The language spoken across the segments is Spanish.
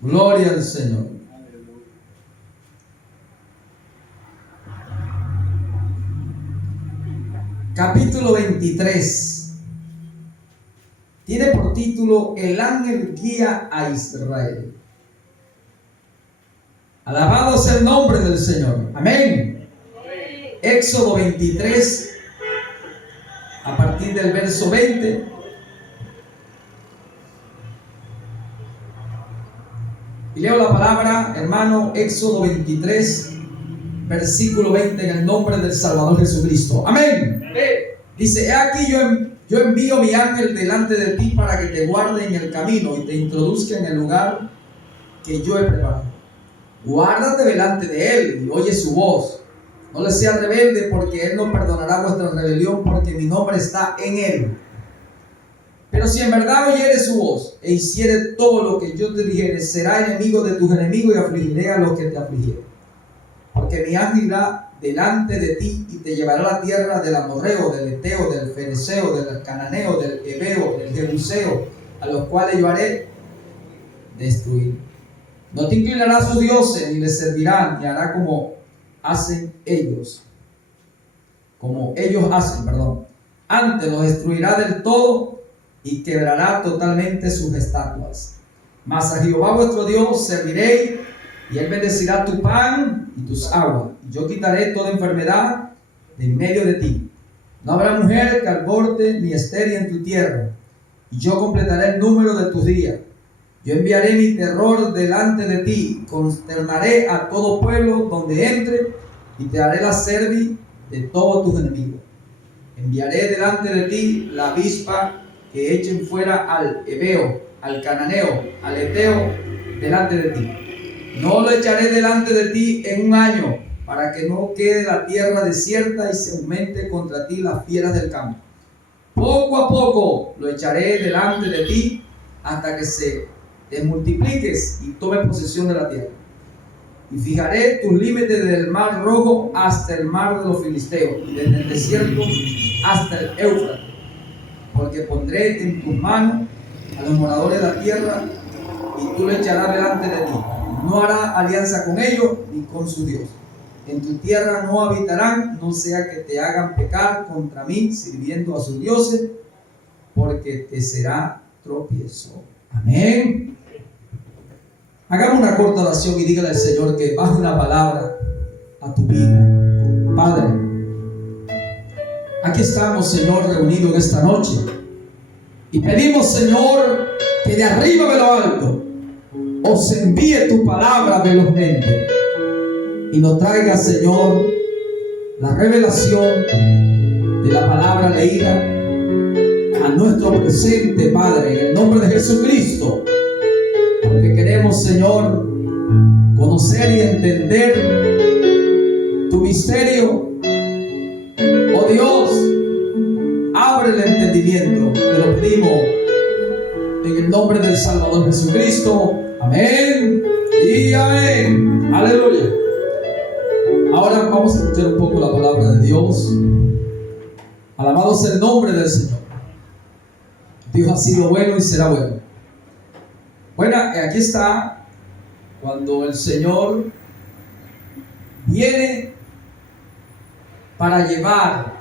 Gloria al Señor. Capítulo 23 tiene por título: El ángel guía a Israel. Alabado sea el nombre del Señor. Amén. Éxodo 23, a partir del verso 20. Y leo la palabra, hermano. Éxodo 23, versículo 20, en el nombre del Salvador Jesucristo. Amén. Dice: he aquí yo envío mi ángel delante de ti para que te guarde en el camino y te introduzca en el lugar que yo he preparado. Guárdate delante de él y oye su voz. No le seas rebelde, porque él no perdonará vuestra rebelión, porque mi nombre está en él. Pero si en verdad oyeres su voz e hicieres todo lo que yo te dijere, será enemigo de tus enemigos y afligiré a los que te afligieren. Porque mi ángel irá delante de ti y te llevará a la tierra del amorreo, del eteo, del fereceo, del cananeo, del heveo, del jebuseo, a los cuales yo haré destruir. No te inclinarás a sus dioses, ni les servirán, ni hará como ellos hacen. Antes los destruirá del todo y quebrará totalmente sus estatuas. Mas a Jehová vuestro Dios serviréis, y él bendecirá tu pan y tus aguas. Y yo quitaré toda enfermedad de en medio de ti. No habrá mujer que aborte ni estéril en tu tierra. Y yo completaré el número de tus días. Yo enviaré mi terror delante de ti, consternaré a todo pueblo donde entre, y te haré la cerviz de todos tus enemigos. Enviaré delante de ti la avispa que echen fuera al heveo, al cananeo, al eteo delante de ti. No lo echaré delante de ti en un año, para que no quede la tierra desierta y se aumente contra ti las fieras del campo. Poco a poco lo echaré delante de ti hasta que te multipliques y tomes posesión de la tierra. Y fijaré tus límites desde el mar rojo hasta el mar de los filisteos, y desde el desierto hasta el Éufrates. Porque pondré en tus manos a los moradores de la tierra, y tú lo echarás delante de ti. No hará alianza con ellos ni con su Dios. En tu tierra no habitarán, no sea que te hagan pecar contra mí, sirviendo a sus dioses, porque te será tropiezo. Amén. Hagamos una corta oración y dígale al Señor que baje una palabra a tu vida. Padre, aquí estamos, Señor, reunidos en esta noche, y pedimos, Señor, que de arriba de lo alto os envíe tu palabra velozmente y nos traiga, Señor, la revelación de la palabra leída a nuestro presente, Padre, en el nombre de Jesucristo. Porque queremos, Señor, conocer y entender tu misterio. Oh Dios, abre el entendimiento. Te lo pedimos en el nombre del Salvador Jesucristo. Amén y amén. Aleluya. Ahora vamos a escuchar un poco la palabra de Dios. Alabado sea el nombre del Señor. Dios ha sido bueno y será bueno. Bueno, aquí está cuando el Señor viene para llevar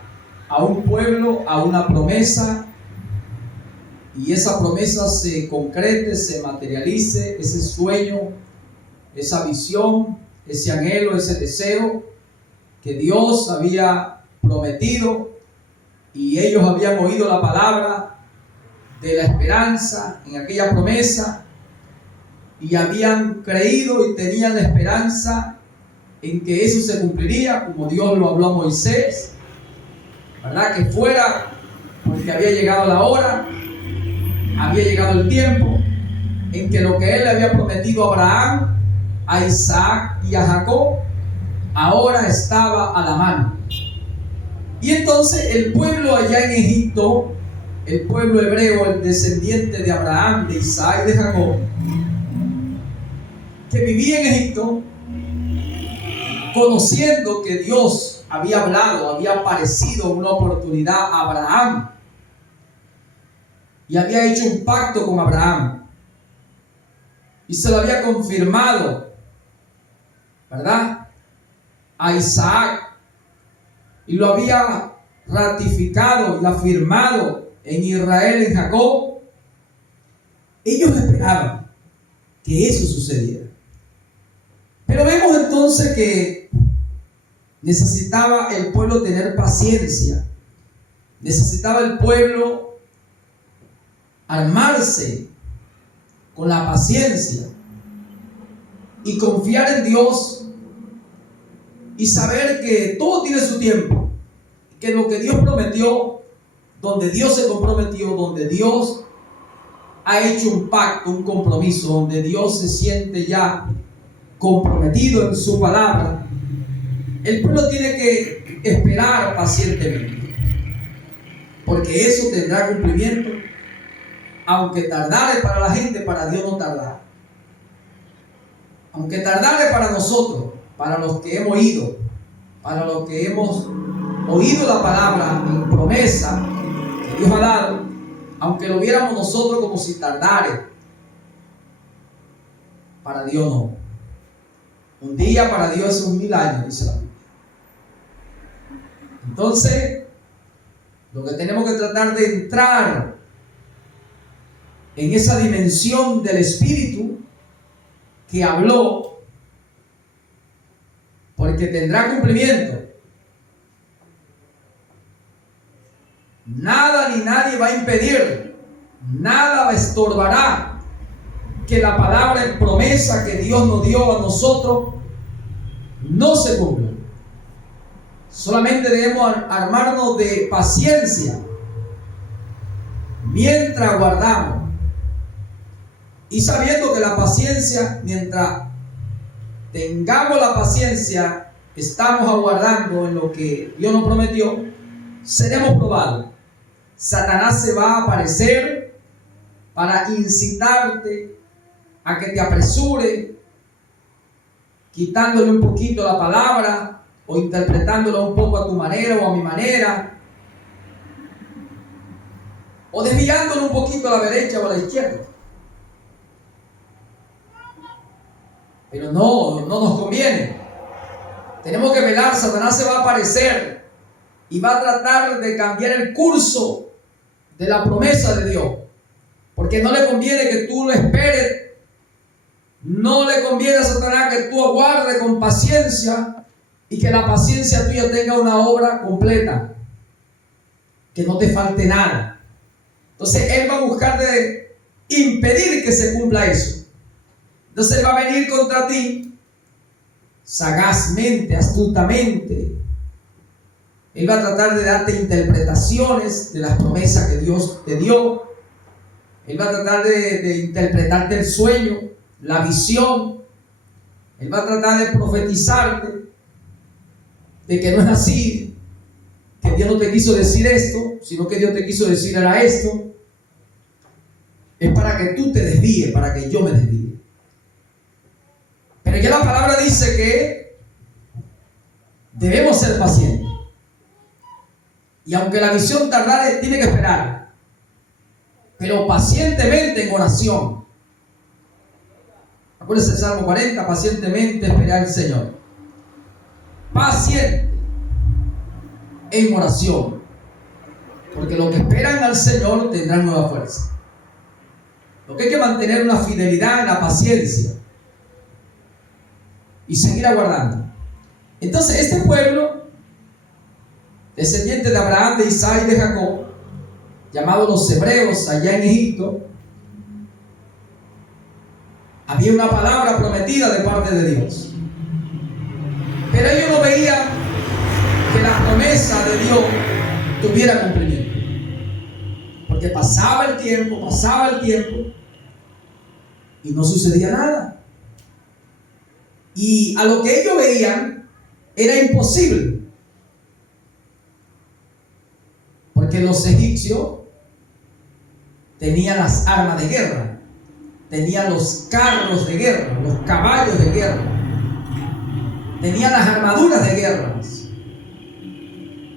a un pueblo a una promesa, y esa promesa se concrete, se materialice, ese sueño, esa visión, ese anhelo, ese deseo que Dios había prometido, y ellos habían oído la palabra de la esperanza en aquella promesa, y habían creído y tenían la esperanza en que eso se cumpliría, como Dios lo habló a Moisés, ¿verdad? Que fuera, porque había llegado la hora, había llegado el tiempo en que lo que él le había prometido a Abraham, a Isaac y a Jacob, ahora estaba a la mano. Y entonces el pueblo allá en Egipto, el pueblo hebreo, el descendiente de Abraham, de Isaac y de Jacob, que vivía en Egipto, conociendo que Dios había hablado, había aparecido una oportunidad a Abraham y había hecho un pacto con Abraham, y se lo había confirmado, ¿verdad?, a Isaac, y lo había ratificado y afirmado en Israel, en Jacob. Ellos esperaban que eso sucediera. Pero vemos entonces que necesitaba el pueblo tener paciencia. Necesitaba el pueblo armarse con la paciencia y confiar en Dios y saber que todo tiene su tiempo, que lo que Dios prometió, donde Dios se comprometió, donde Dios ha hecho un pacto, un compromiso, donde Dios se siente ya comprometido en su palabra, el pueblo tiene que esperar pacientemente, porque eso tendrá cumplimiento. Aunque tardare para la gente, para Dios no tardará. Aunque tardare para nosotros, para los que hemos oído, para los que hemos oído la palabra en promesa que Dios ha dado, aunque lo viéramos nosotros como si tardare, para Dios no. Un día para Dios es 1000 años, dice la Biblia. Entonces, lo que tenemos que tratar de entrar en esa dimensión del Espíritu que habló, porque tendrá cumplimiento. Nada ni nadie va a impedir, nada estorbará que la palabra en promesa que Dios nos dio a nosotros no se cumpla. Solamente debemos armarnos de paciencia mientras aguardamos, y sabiendo que la paciencia, mientras tengamos la paciencia, estamos aguardando en lo que Dios nos prometió, seremos probados. Satanás se va a aparecer para incitarte a que te apresure, quitándole un poquito la palabra o interpretándola un poco a tu manera o a mi manera, o desviándolo un poquito a la derecha o a la izquierda. Pero no nos conviene. Tenemos que velar. Satanás se va a aparecer y va a tratar de cambiar el curso de la promesa de Dios, porque no le conviene que tú lo esperes. No le conviene a Satanás que tú aguardes con paciencia y que la paciencia tuya tenga una obra completa, que no te falte nada. Entonces él va a buscar de impedir que se cumpla eso. Entonces él va a venir contra ti sagazmente, astutamente. Él va a tratar de darte interpretaciones de las promesas que Dios te dio. Él va a tratar de interpretarte el sueño, la visión. Él va a tratar de profetizarte de que no es así, que Dios no te quiso decir esto, sino que Dios te quiso decir era esto. Es para que tú te desvíes, para que yo me desvíe. Pero ya la palabra dice que debemos ser pacientes. Y aunque la visión tardare, tiene que esperar, pero pacientemente en oración. Acuérdense el Salmo 40, pacientemente esperar al Señor. Paciente en oración, porque los que esperan al Señor tendrán nueva fuerza. Lo que hay que mantener una fidelidad en la paciencia y seguir aguardando. Entonces este pueblo, descendiente de Abraham, de Isaac y de Jacob, llamados los hebreos allá en Egipto, había una palabra prometida de parte de Dios, pero ellos no veían que la promesa de Dios tuviera cumplimiento, porque pasaba el tiempo y no sucedía nada. Y a lo que ellos veían era imposible, porque los egipcios tenían las armas de guerra, tenían los carros de guerra, los caballos de guerra, tenían las armaduras de guerra,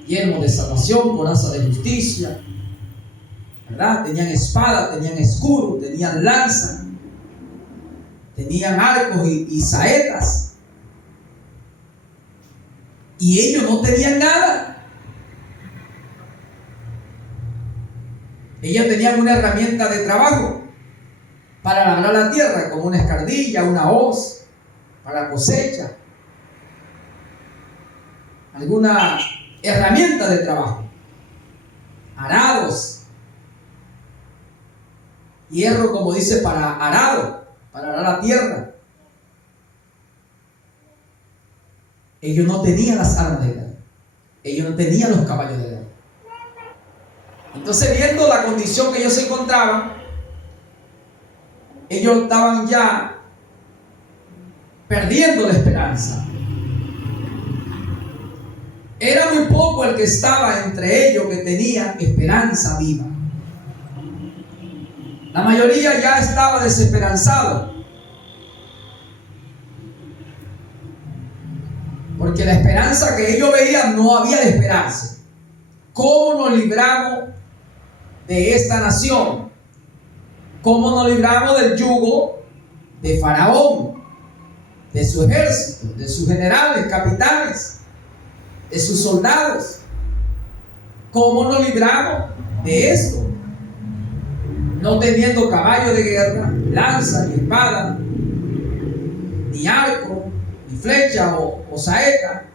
yelmo de salvación, coraza de justicia, ¿verdad? Tenían espada, tenían escudo, tenían lanza. tenían arcos y saetas. Y ellos no tenían nada. Ellos tenían una herramienta de trabajo para labrar la tierra, como una escardilla, una hoz, para la cosecha. Alguna herramienta de trabajo. Arados. Hierro, como dice, para arado, para arar la tierra. Ellos no tenían las armas de guerra. Ellos no tenían los caballos de guerra. Entonces, viendo la condición que ellos se encontraban, ellos estaban ya perdiendo la esperanza. Era muy poco el que estaba entre ellos que tenía esperanza viva. La mayoría ya estaba desesperanzado, porque la esperanza que ellos veían no había de esperarse. ¿Cómo nos libramos de esta nación? ¿Cómo nos libramos del yugo de Faraón, de su ejército, de sus generales, capitanes, de sus soldados? ¿Cómo nos libramos de esto? No teniendo caballo de guerra, lanza, ni espada, ni arco, ni flecha o saeta,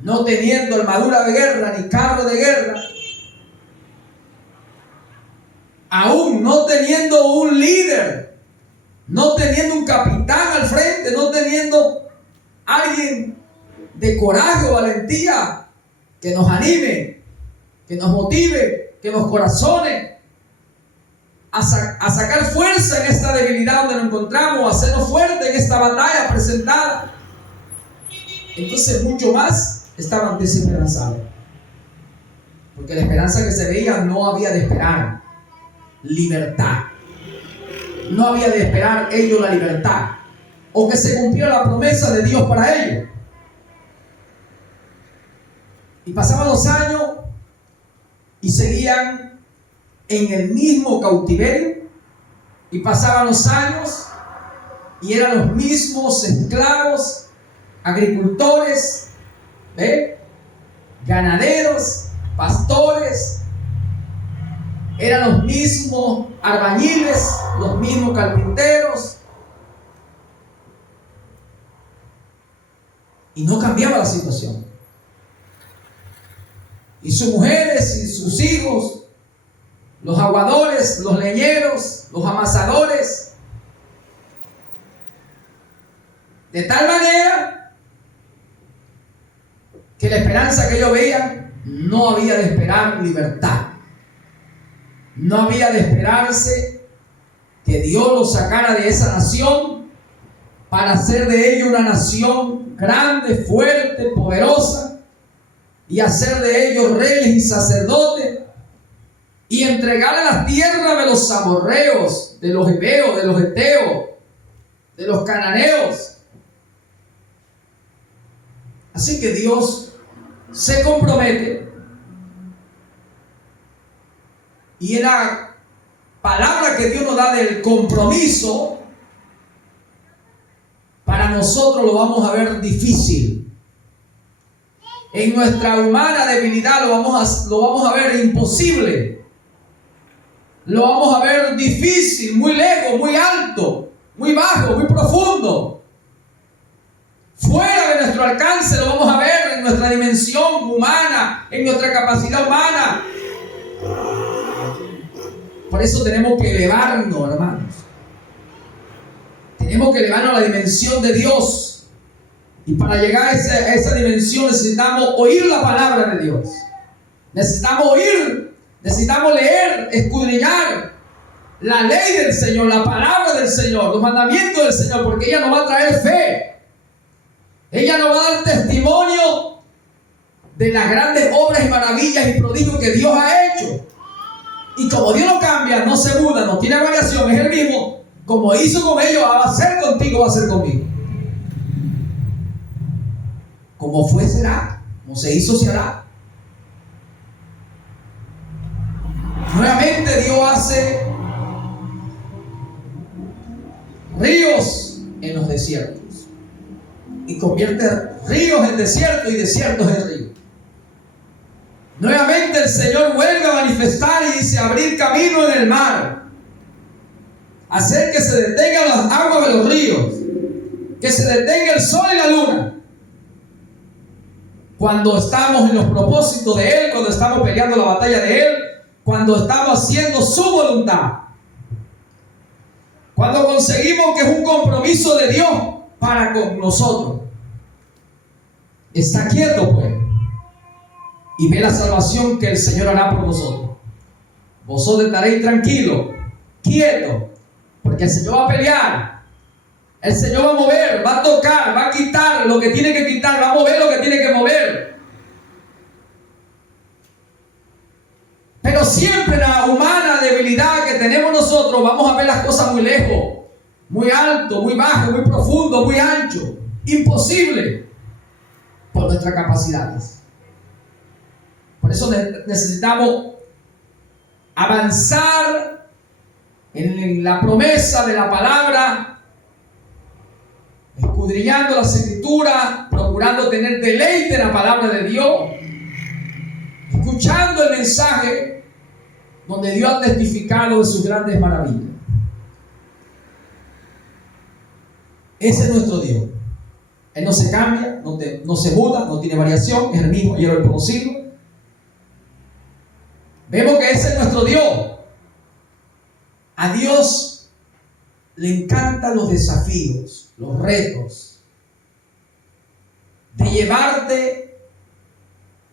no teniendo armadura de guerra, ni carro de guerra, aún no teniendo un líder, no teniendo un capitán al frente, no teniendo alguien de coraje o valentía que nos anime, que nos motive, que nos corazone a sacar fuerza en esta debilidad donde nos encontramos, a hacernos fuertes en esta batalla presentada. Entonces mucho más estaban desesperanzados, porque la esperanza que se veía no había de esperar libertad, no había de esperar ellos la libertad, o que se cumpliera la promesa de Dios para ellos. Y pasaban los años y seguían en el mismo cautiverio, y pasaban los años y eran los mismos esclavos, agricultores, ganaderos, pastores, eran los mismos albañiles, los mismos carpinteros, y no cambiaba la situación. Y sus mujeres y sus hijos, los aguadores, los leñeros, los amasadores, de tal manera que la esperanza que ellos veían, no había de esperar libertad, no había de esperarse que Dios los sacara de esa nación para hacer de ellos una nación grande, fuerte, poderosa, y hacer de ellos reyes y sacerdotes, y entregarle las tierras de los amorreos, de los heveos, de los heteos, de los cananeos. Así que Dios se compromete, y en la palabra que Dios nos da del compromiso, para nosotros lo vamos a ver difícil. En nuestra humana debilidad lo vamos a ver imposible. Lo vamos a ver difícil, muy lejos, muy alto, muy bajo, muy profundo. Fuera de nuestro alcance lo vamos a ver en nuestra dimensión humana, en nuestra capacidad humana. Por eso tenemos que elevarnos, hermanos. Tenemos que elevarnos a la dimensión de Dios. Y para llegar a esa dimensión necesitamos oír la palabra de Dios. Necesitamos oír, necesitamos leer, escudriñar la ley del Señor, la palabra del Señor, los mandamientos del Señor, porque ella nos va a traer fe. Ella nos va a dar testimonio de las grandes obras y maravillas y prodigios que Dios ha hecho. Y como Dios no cambia, no se muda, no tiene variación, es el mismo. Como hizo con ellos, va a hacer contigo, va a hacer conmigo. Como fue, será. Como se hizo, se hará. Nuevamente Dios hace ríos en los desiertos y convierte ríos en desiertos y desiertos en ríos. Nuevamente el Señor vuelve a manifestar y dice: abrir camino en el mar, hacer que se detengan las aguas de los ríos, que se detenga el sol y la luna. Cuando estamos en los propósitos de Él, cuando estamos peleando la batalla de Él, cuando estamos haciendo su voluntad, cuando conseguimos que es un compromiso de Dios para con nosotros. Está quieto, pues, y ve la salvación que el Señor hará por nosotros. Vosotros estaréis tranquilos, quietos, porque el Señor va a pelear. El Señor va a mover, va a tocar, va a quitar lo que tiene que quitar, va a mover lo que tiene que mover. Pero siempre en la humana debilidad que tenemos nosotros vamos a ver las cosas muy lejos, muy alto, muy bajo, muy profundo, muy ancho. Imposible por nuestras capacidades. Por eso necesitamos avanzar en la promesa de la palabra, escudriñando las escrituras, procurando tener deleite en la palabra de Dios, escuchando el mensaje donde Dios ha testificado de sus grandes maravillas. Ese es nuestro Dios. Él no se cambia, no se muda, no tiene variación, es el mismo ayer hoy por los siglos. Vemos que ese es nuestro Dios. A Dios le encantan los desafíos, los retos, de llevarte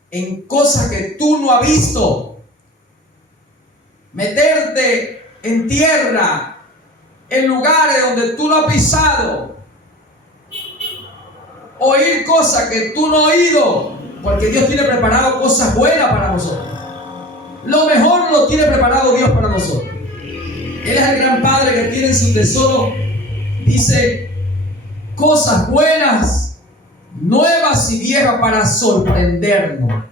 en cosas que tú no has visto, meterte en tierra, en lugares donde tú no has pisado, oír cosas que tú no has oído, porque Dios tiene preparado cosas buenas para nosotros. Lo mejor lo tiene preparado Dios para nosotros. Él es el gran Padre que tiene en su tesoro, dice, cosas buenas, nuevas y viejas para sorprendernos,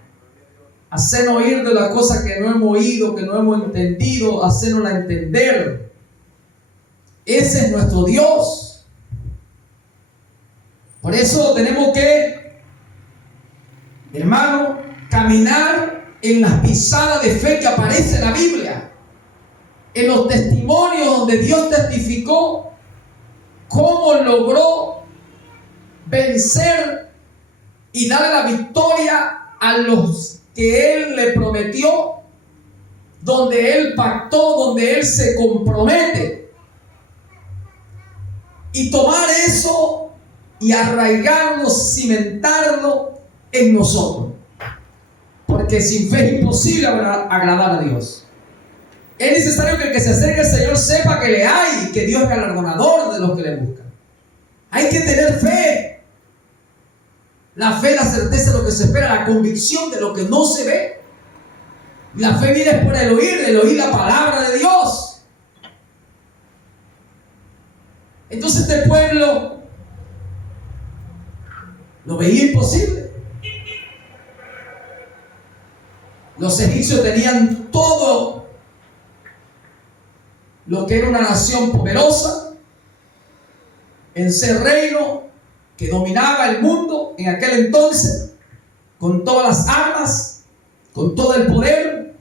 hacernos oír de las cosas que no hemos oído, que no hemos entendido, hacernos entender. Ese es nuestro Dios. Por eso tenemos que, hermano, caminar en las pisadas de fe que aparece en la Biblia, en los testimonios donde Dios testificó cómo logró vencer y darle la victoria a los que Él le prometió, donde Él pactó, donde Él se compromete, y tomar eso y arraigarlo, cimentarlo en nosotros, porque sin fe es imposible agradar a Dios. Es necesario que el que se acerque al Señor sepa que le hay, que Dios es galardonador de los que le buscan. Hay que tener fe. La fe es la certeza de lo que se espera, la convicción de lo que no se ve. La fe viene por el oír la palabra de Dios. Entonces este pueblo lo veía imposible. Los egipcios tenían todo lo que era una nación poderosa, en ser reino que dominaba el mundo en aquel entonces, con todas las armas, con todo el poder.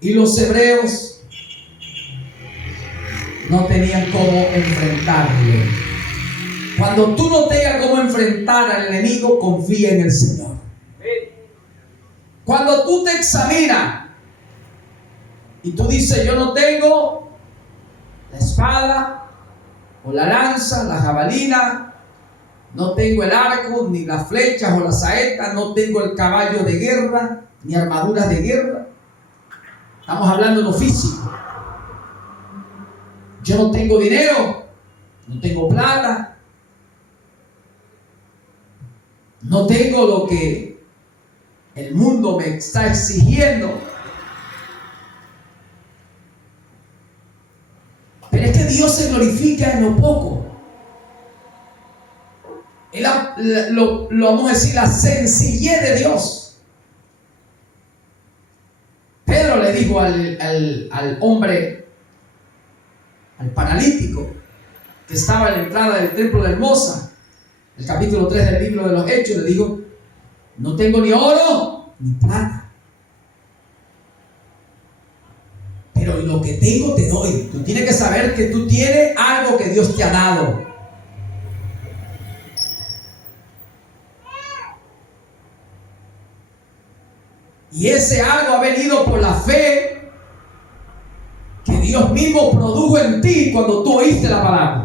Y los hebreos no tenían cómo enfrentarle. Cuando tú no tengas cómo enfrentar al enemigo, confía en el Señor. Cuando tú te examinas y tú dices, yo no tengo la espada o la lanza, la jabalina, no tengo el arco, ni las flechas o las saetas, no tengo el caballo de guerra, ni armaduras de guerra. Estamos hablando de lo físico. Yo no tengo dinero, no tengo plata, no tengo lo que el mundo me está exigiendo. Pero es que Dios se glorifica en lo poco. Lo vamos a decir, la sencillez de Dios. Pedro le dijo al hombre, al paralítico, que estaba en la entrada del templo de Hermosa, el capítulo 3 del libro de los Hechos, le dijo: no tengo ni oro ni plata, pero lo que tengo te doy. Tú tienes que saber que tú tienes algo que Dios te ha dado. Y ese algo ha venido por la fe que Dios mismo produjo en ti cuando tú oíste la palabra.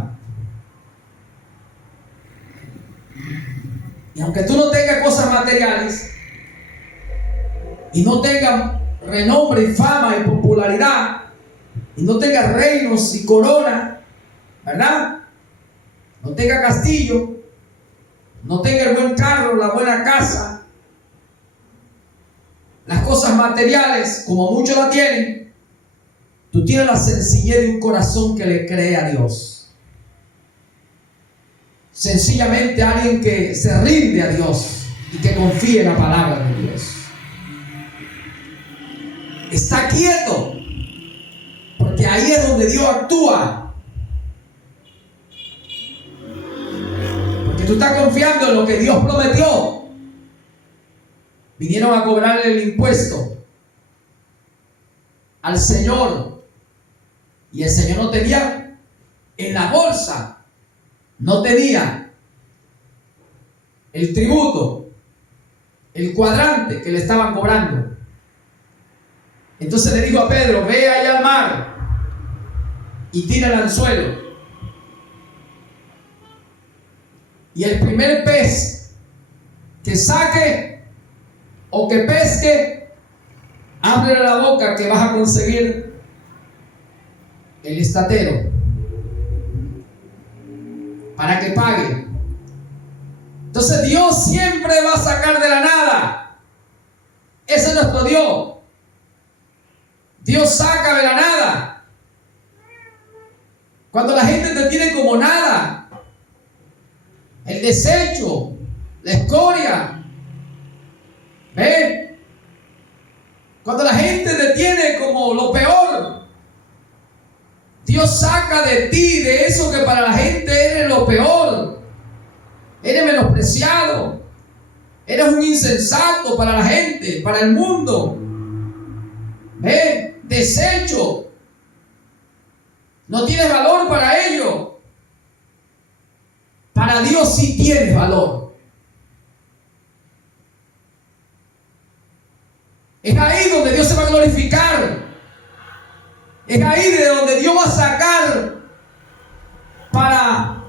Y aunque tú no tengas cosas materiales y no tengas renombre y fama y popularidad y no tengas reinos y corona, ¿verdad? No tengas castillo, no tengas el buen carro, la buena casa, las cosas materiales como muchos la tienen, tú tienes la sencillez de un corazón que le cree a Dios. Sencillamente alguien que se rinde a Dios y que confíe en la palabra de Dios. Está quieto, porque ahí es donde Dios actúa. Porque tú estás confiando en lo que Dios prometió. Vinieron a cobrarle el impuesto al Señor, y el Señor no tenía en la bolsa, no tenía el tributo, el cuadrante que le estaban cobrando. Entonces le dijo a Pedro: ve allá al mar y tira el anzuelo. Y el primer pez que saque o que pesque, ábrele la boca, que vas a conseguir el estatero para que pague. Entonces Dios siempre va a sacar de la nada. Ese es nuestro Dios. Dios saca de la nada. Cuando la gente te tiene como nada, el desecho, la escoria, ¿ves? Cuando la gente te tiene como lo peor, Dios saca de ti, de eso que para la gente eres lo peor. Eres menospreciado. Eres un insensato para la gente, para el mundo. ¿Ves? Desecho. No tienes valor para ello. Para Dios sí tienes valor. Es ahí donde Dios se va a glorificar. Es ahí de donde Dios va a sacar para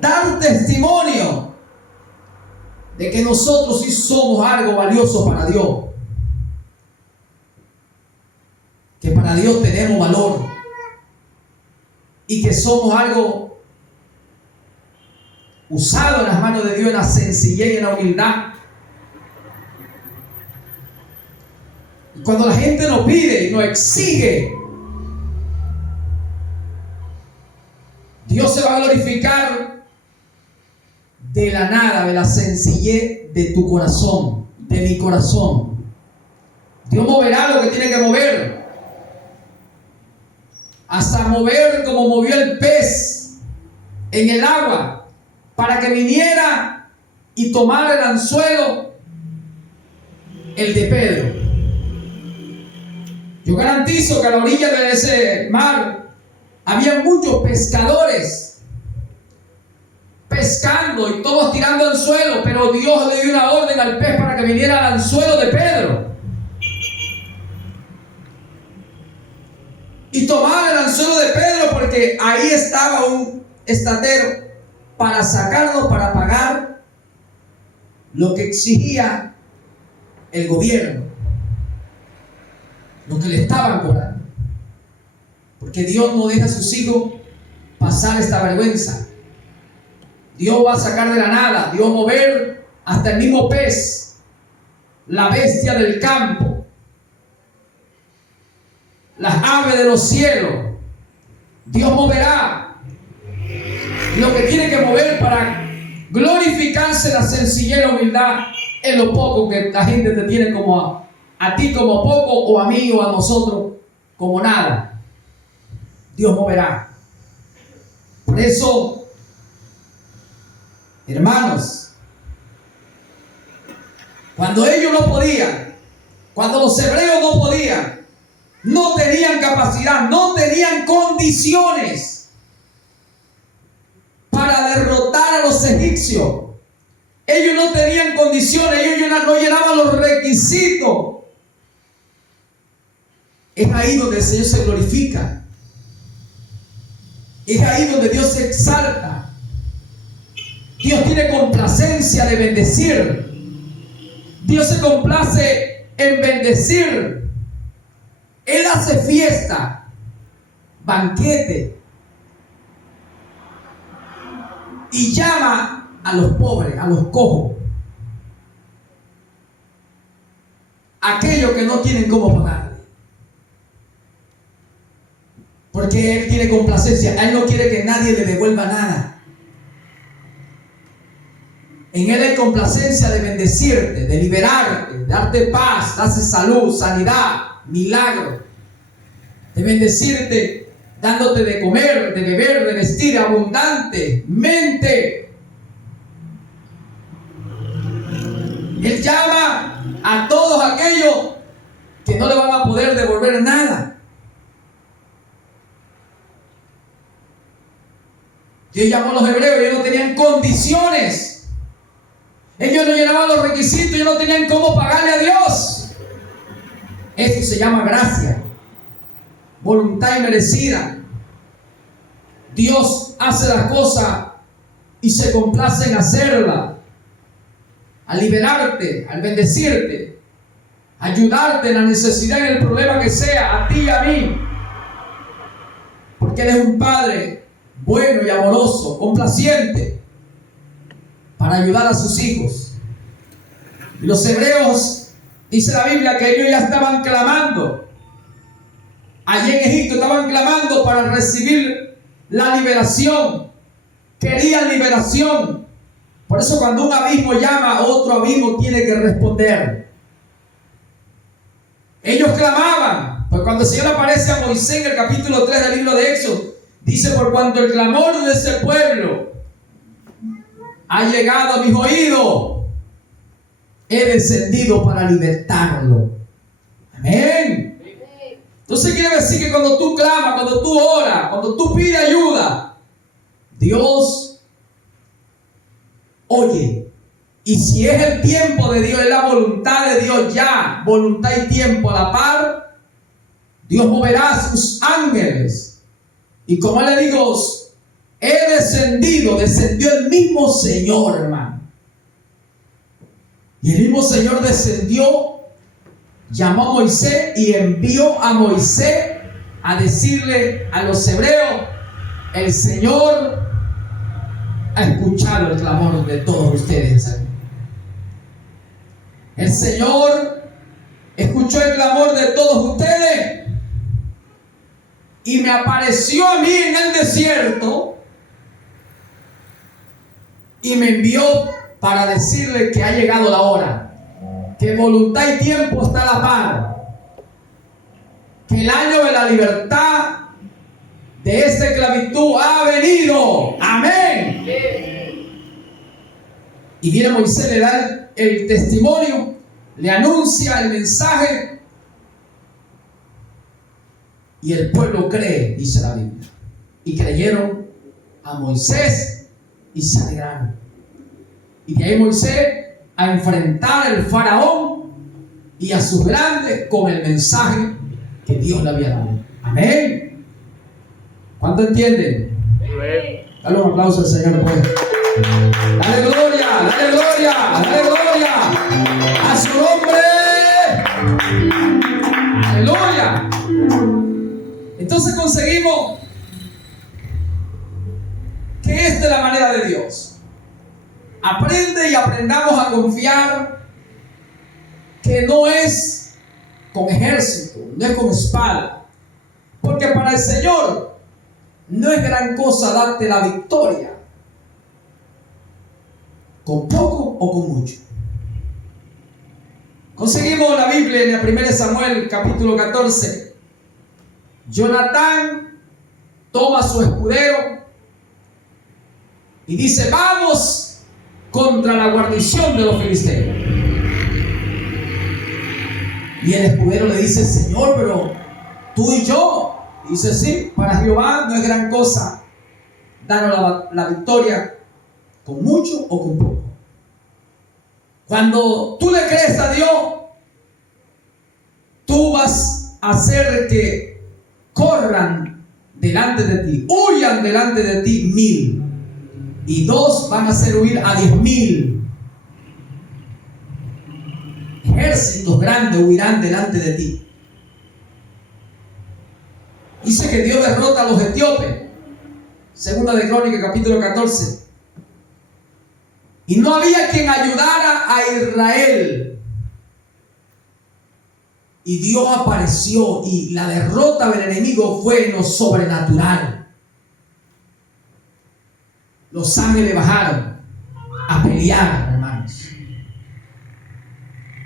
dar testimonio de que nosotros sí somos algo valioso para Dios. Que para Dios tenemos valor. Y que somos algo usado en las manos de Dios en la sencillez y en la humildad. Y cuando la gente nos pide y nos exige, Dios se va a glorificar de la nada, de la sencillez de tu corazón, de mi corazón. Dios moverá lo que tiene que mover. Hasta mover como movió el pez en el agua, para que viniera y tomara el anzuelo, el de Pedro. Yo garantizo que a la orilla de ese mar había muchos pescadores pescando y todos tirando anzuelo, pero Dios le dio una orden al pez para que viniera al anzuelo de Pedro y tomara el anzuelo de Pedro, porque ahí estaba un estatero para sacarlo, para pagar lo que exigía el gobierno, lo que le estaban cobrando. Porque Dios no deja a sus hijos pasar esta vergüenza. Dios va a sacar de la nada, Dios mover hasta el mismo pez, la bestia del campo, las aves de los cielos. Dios moverá lo que tiene que mover para glorificarse la sencillez y la humildad en lo poco que la gente te tiene como a ti como poco, o a mí o a nosotros como nada. Dios moverá. Por eso, hermanos, cuando ellos no podían, cuando los hebreos no podían, no tenían capacidad, no tenían condiciones para derrotar a los egipcios. Ellos no tenían condiciones, ellos no llenaban los requisitos. Es ahí donde el Señor se glorifica. Es ahí donde Dios se exalta. Dios tiene complacencia de bendecir. Dios se complace en bendecir. Él hace fiesta, banquete, y llama a los pobres, a los cojos, aquellos que no tienen cómo pagarle. Porque Él tiene complacencia. Él no quiere que nadie le devuelva nada. En Él hay complacencia de bendecirte, de liberarte, de darte paz, darte salud, sanidad, milagro, de bendecirte, dándote de comer, de beber, de vestir abundantemente. Él llama a todos aquellos que no le van a poder devolver nada. Dios llamó a los hebreos, ellos no tenían condiciones. Ellos no llenaban los requisitos, ellos no tenían cómo pagarle a Dios. Esto se llama gracia, voluntad inmerecida. Dios hace las cosas y se complace en hacerlas. Al liberarte, al bendecirte, ayudarte en la necesidad, en el problema que sea, a ti y a mí. Porque Él es un Padre bueno y amoroso, complaciente, para ayudar a sus hijos. Y los hebreos, dice la Biblia, que ellos ya estaban clamando. Allí en Egipto estaban clamando para recibir la liberación. Querían liberación. Por eso cuando un abismo llama, otro abismo tiene que responder. Ellos clamaban. Pues cuando el Señor aparece a Moisés en el capítulo 3 del libro de Éxodo, dice: por cuanto el clamor de ese pueblo ha llegado a mis oídos, he descendido para libertarlo. Amén. Entonces quiere decir que cuando tú clamas, cuando tú oras, cuando tú pides ayuda, Dios oye. Y si es el tiempo de Dios, es la voluntad de Dios ya, voluntad y tiempo a la par, Dios moverá a sus ángeles. Y como le digo, he descendido, descendió el mismo Señor, hermano. Y el mismo Señor descendió, llamó a Moisés y envió a Moisés a decirle a los hebreos: el Señor ha escuchado el clamor de todos ustedes. El Señor escuchó el clamor de todos ustedes y me apareció a mí en el desierto y me envió para decirle que ha llegado la hora, que voluntad y tiempo está a la par, que el año de la libertad de esta esclavitud ha venido. Amén. Y viene Moisés, le da el testimonio, le anuncia el mensaje y el pueblo cree, dice la Biblia. Y creyeron a Moisés y se alegraron. Y de ahí Moisés a enfrentar al faraón y a sus grandes con el mensaje que Dios le había dado. Amén. ¿Cuánto entienden? Amén. Dale un aplauso al Señor, pues. Dale gloria, dale gloria, dale gloria a su nombre. Aleluya. Entonces conseguimos que esta es la manera de Dios. Aprende y aprendamos a confiar que no es con ejército, no es con espada. Porque para el Señor no es gran cosa darte la victoria, con poco o con mucho. Conseguimos la Biblia en la 1 Samuel capítulo 14. Jonatán toma a su escudero y dice: vamos contra la guarnición de los filisteos. Y el escudero le dice: Señor, pero tú y yo. Y dice: sí, para Jehová no es gran cosa darnos la victoria con mucho o con poco. Cuando tú le crees a Dios, tú vas a hacer que corran delante de ti, huyan delante de ti 1000, y 2 van a hacer huir a 10,000. Ejércitos grandes huirán delante de ti. Dice que Dios derrota a los etíopes. Segunda de Crónicas, capítulo 14. Y no había quien ayudara a Israel. Y Dios apareció, y la derrota del enemigo fue en lo sobrenatural. Los ángeles bajaron a pelear, hermanos.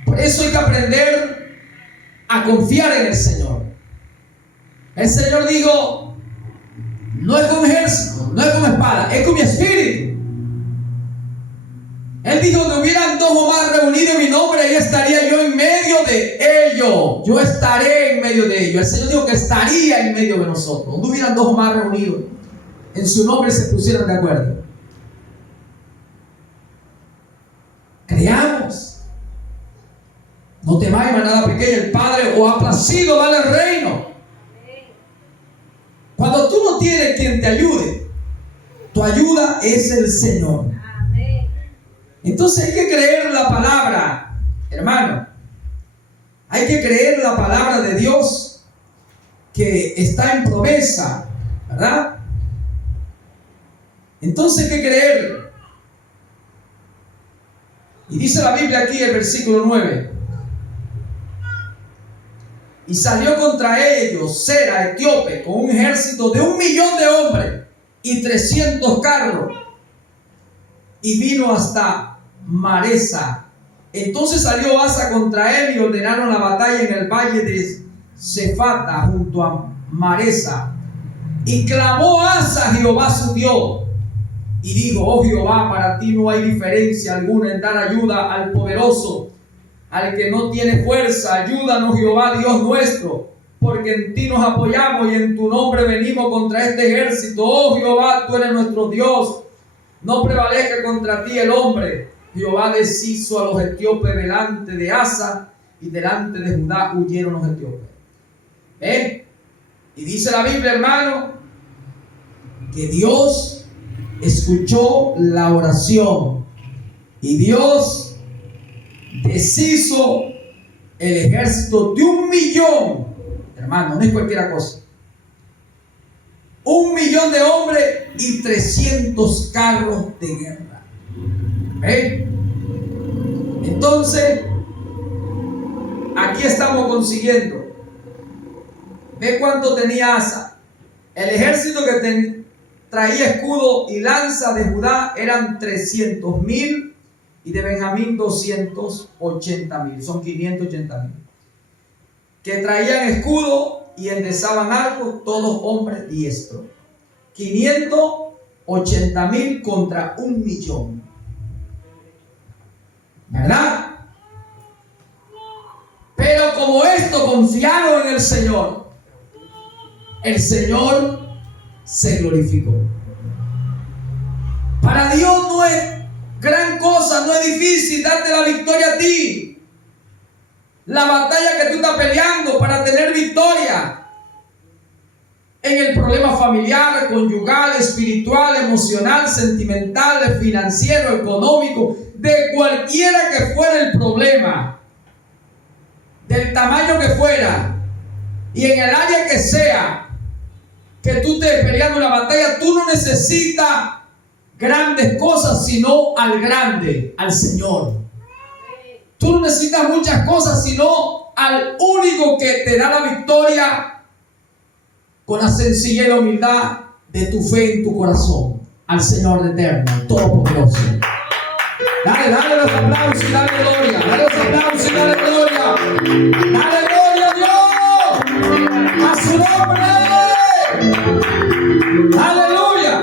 Por eso hay que aprender a confiar en el Señor. El Señor dijo: no es con ejército, no es con espada, es con mi espíritu. Él dijo que hubieran 2 o más reunidos en mi nombre, y estaría yo en medio de ellos. Yo estaré en medio de ellos. El Señor dijo que estaría en medio de nosotros. No hubieran 2 o más reunidos en su nombre y se pusieron de acuerdo. Creamos. No temáis manada pequeña, el Padre os ha placido darle el reino. Cuando tú no tienes quien te ayude, tu ayuda es el Señor. Entonces hay que creer la palabra, hermano. Hay que creer la palabra de Dios que está en promesa, ¿verdad? Entonces hay que creer. Y dice la Biblia aquí, el versículo 9: y salió contra ellos Sera, etíope, con un ejército de 1,000,000 de hombres y 300 carros, y vino hasta Maresa. Entonces salió Asa contra él, y ordenaron la batalla en el valle de Cefata, junto a Maresa. Y clamó Asa a Jehová su Dios, y dijo: oh Jehová, para ti no hay diferencia alguna en dar ayuda al poderoso, al que no tiene fuerza. Ayúdanos, Jehová Dios nuestro, porque en ti nos apoyamos y en tu nombre venimos contra este ejército. Oh Jehová, tú eres nuestro Dios, no prevalezca contra ti el hombre. Jehová deshizo a los etíopes delante de Asa, y delante de Judá huyeron los etíopes. ¿Ven? Y dice la Biblia, hermano, que Dios escuchó la oración, y Dios deshizo el ejército de 1,000,000. Hermano, no es cualquier cosa. 1,000,000 de hombres y 300 carros de guerra. ¿Ven? Entonces, aquí estamos consiguiendo. ¿Ve cuánto tenía Asa? El ejército que traía escudo y lanza de Judá eran 300,000, y de Benjamín 280,000. Son 580,000. Que traían escudo y endezaban arcos, todos hombres diestros. 580,000 contra 1,000,000. ¿Verdad? Pero como esto confiaron en el Señor se glorificó. Para Dios no es gran cosa, no es difícil darte la victoria a ti. La batalla que tú estás peleando para tener victoria en el problema familiar, conyugal, espiritual, emocional, sentimental, financiero, económico, de cualquiera que fuera el problema, del tamaño que fuera, y en el área que sea, que tú estés peleando una batalla, tú no necesitas grandes cosas, sino al grande, al Señor. Tú no necesitas muchas cosas, sino al único que te da la victoria, con la sencillez y la humildad de tu fe en tu corazón, al Señor eterno, todopoderoso. Dale los aplausos y dale gloria. Dale los aplausos y dale gloria. Dale gloria a Dios, a su nombre. Aleluya.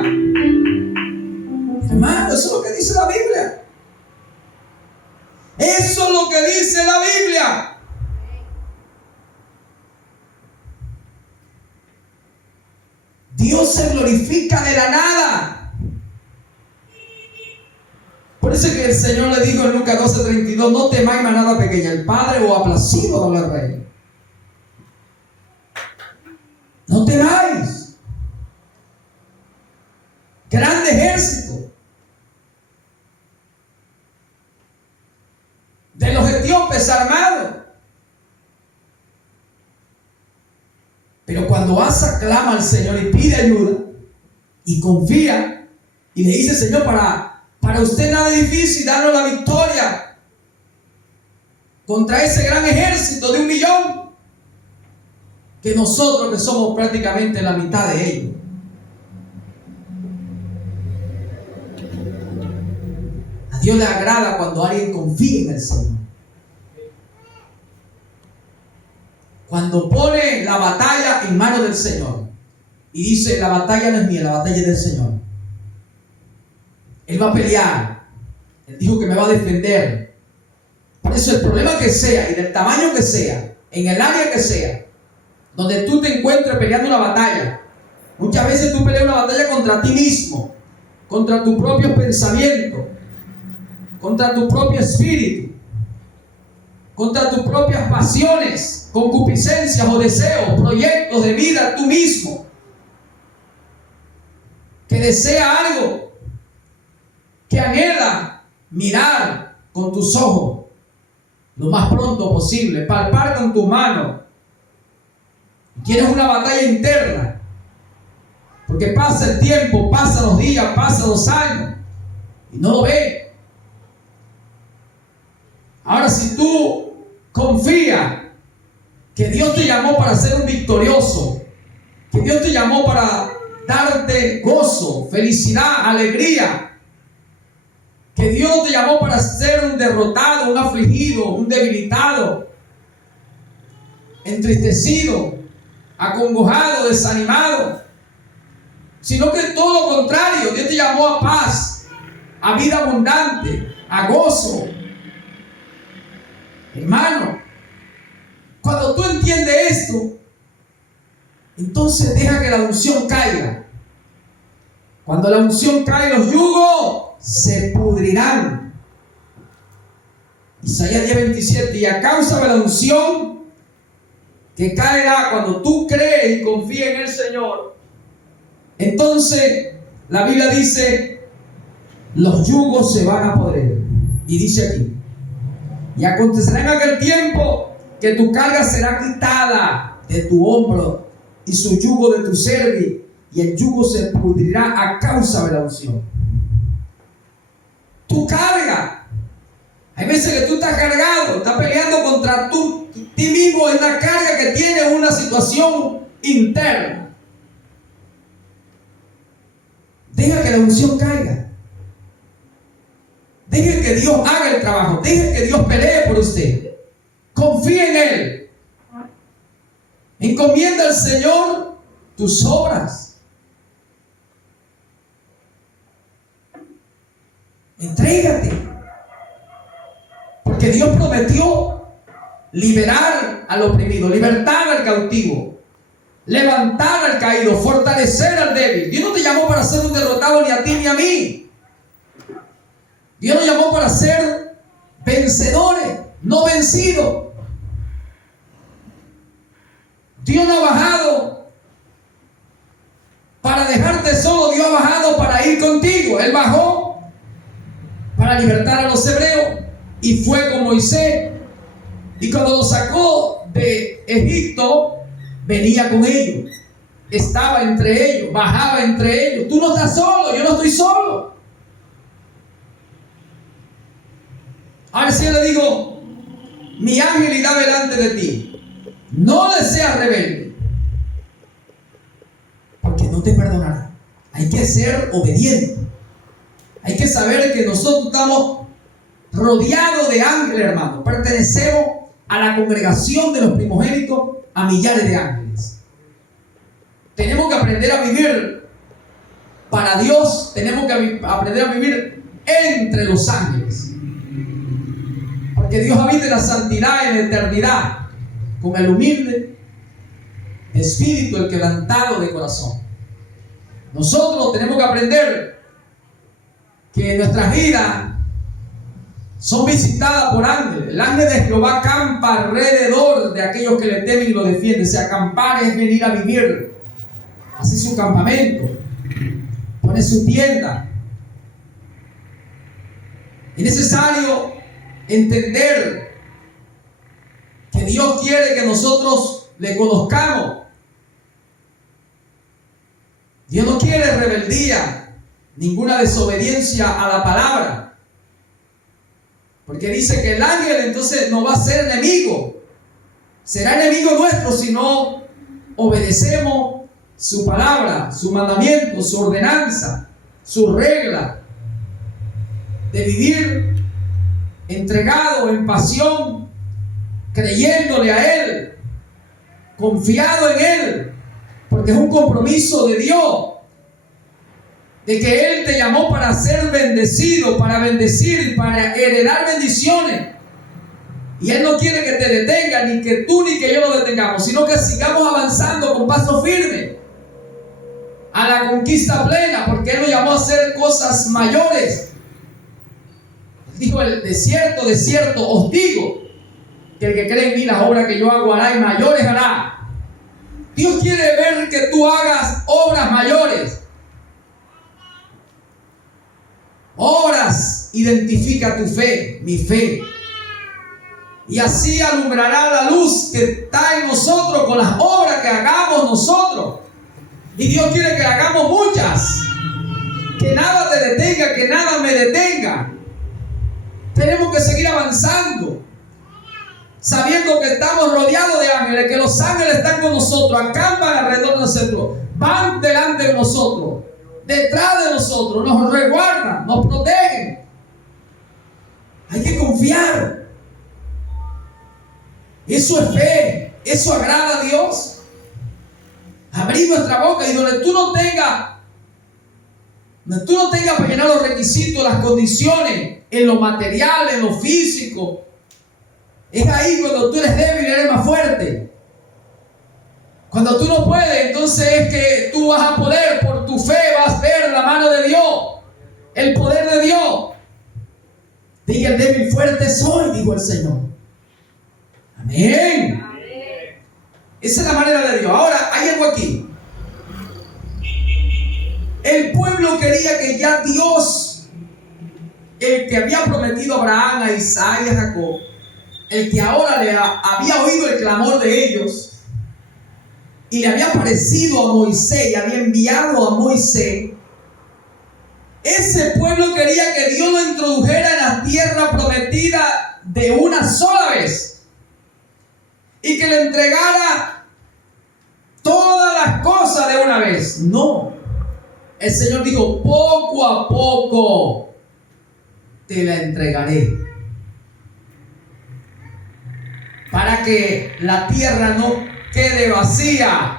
Dios se glorifica de la nada. Por eso que el Señor le dijo en Lucas 12:32: no temáis manada pequeña, el Padre os ha placido darle rey. No temáis. Grande ejército de los etíopes armados. Pero cuando Asa clama al Señor y pide ayuda y confía y le dice: Señor, para usted nada es difícil, danos la victoria contra ese gran ejército de 1.000.000, que nosotros que somos prácticamente la mitad de ellos. A Dios le agrada cuando alguien confía en el Señor. Cuando pone la batalla en manos del Señor y dice: la batalla no es mía, la batalla es del Señor. Él va a pelear. Él dijo que me va a defender. Por eso el problema que sea y del tamaño que sea, en el área que sea, donde tú te encuentres peleando una batalla, muchas veces tú peleas una batalla contra ti mismo, contra tu propio pensamiento, contra tu propio espíritu, contra tus propias pasiones, concupiscencias o deseos, proyectos de vida tú mismo, que desea algo, que anhela mirar con tus ojos lo más pronto posible, palpar con tus manos. Tienes una batalla interna, porque pasa el tiempo, pasan los días, pasan los años y no lo ves. Ahora, si tú confías que Dios te llamó para ser un victorioso, que Dios te llamó para darte gozo, felicidad, alegría, que Dios te llamó para ser un derrotado, un afligido, un debilitado, entristecido, acongojado, desanimado, sino que todo lo contrario, Dios te llamó a paz, a vida abundante, a gozo. Hermano, cuando tú entiendes esto, entonces deja que la unción caiga. Cuando la unción cae, los yugos se pudrirán. Isaías 10:27: y a causa de la unción que caerá cuando tú crees y confías en el Señor, entonces la Biblia dice: los yugos se van a podrir. Y dice aquí: y acontecerá en aquel tiempo que tu carga será quitada de tu hombro y su yugo de tu cerviz, y el yugo se pudrirá a causa de la unción. Tu carga. Hay veces que tú estás cargado, estás peleando contra ti mismo, en una carga que tienes, una situación interna. Deja que la unción caiga. Deje que Dios haga el trabajo. Deje que Dios pelee por usted. Confía en Él. Encomienda al Señor tus obras. Entrégate. Porque Dios prometió liberar al oprimido, libertar al cautivo, levantar al caído, fortalecer al débil. Dios no te llamó para ser un derrotado ni a ti ni a mí. Dios nos llamó para ser vencedores, no vencidos. Dios no ha bajado para dejarte solo. Dios ha bajado para ir contigo. Él bajó para libertar a los hebreos y fue con Moisés. Y cuando los sacó de Egipto, venía con ellos, estaba entre ellos, bajaba entre ellos. Tú no estás solo, yo no estoy solo. Ahora sí le digo: mi ángel irá delante de ti. No le seas rebelde, porque no te perdonará. Hay que ser obediente. Hay que saber que nosotros estamos rodeados de ángeles, hermanos. Pertenecemos a la congregación de los primogénitos, a millares de ángeles. Tenemos que aprender a vivir para Dios. Tenemos que aprender a vivir entre los ángeles, porque Dios habita en la santidad, en la eternidad, con el humilde de espíritu, el quebrantado de corazón. Nosotros tenemos que aprender que nuestras vidas son visitadas por ángeles. El ángel de Jehová acampa alrededor de aquellos que le temen y lo defienden. Si acampar es venir a vivir, hace su campamento, pone su tienda. Es necesario entender que Dios quiere que nosotros le conozcamos. Dios no quiere rebeldía, ninguna desobediencia a la palabra. Porque dice que el ángel entonces no va a ser enemigo. Será enemigo nuestro si no obedecemos su palabra, su mandamiento, su ordenanza, su regla de vivir entregado en pasión, creyéndole a Él, confiado en Él, porque es un compromiso de Dios, de que Él te llamó para ser bendecido, para bendecir y para heredar bendiciones. Y Él no quiere que te detenga, ni que tú ni que yo lo detengamos, sino que sigamos avanzando con paso firme a la conquista plena, porque Él nos llamó a hacer cosas mayores. Dijo: el desierto, desierto, os digo que el que cree en mí, las obras que yo hago hará y mayores hará. Dios quiere ver que tú hagas obras mayores. Obras identifica tu fe, mi fe. Y así alumbrará la luz que está en nosotros con las obras que hagamos nosotros. Y Dios quiere que hagamos muchas. Que nada te detenga, que nada me detenga. Tenemos que seguir avanzando, sabiendo que estamos rodeados de ángeles, que los ángeles están con nosotros, acampan alrededor de nosotros, van delante de nosotros, detrás de nosotros, nos resguardan, nos protegen. Hay que confiar. Eso es fe, eso agrada a Dios. Abrir nuestra boca y donde tú no tengas para llenar los requisitos, las condiciones, en lo material, en lo físico, es ahí cuando tú eres débil, eres más fuerte. Cuando tú no puedes, entonces es que tú vas a poder, por tu fe vas a ver la mano de Dios, el poder de Dios. Diga el débil, fuerte soy, dijo el Señor. Amén. Esa es la manera de Dios. Ahora, hay algo aquí. El pueblo quería que ya Dios, el que había prometido a Abraham, a Isaac y a Jacob, el que ahora le había oído el clamor de ellos y le había aparecido a Moisés y había enviado a Moisés, ese pueblo quería que Dios lo introdujera en la tierra prometida de una sola vez y que le entregara todas las cosas de una vez. No, el Señor dijo: poco a poco te la entregaré, para que la tierra no quede vacía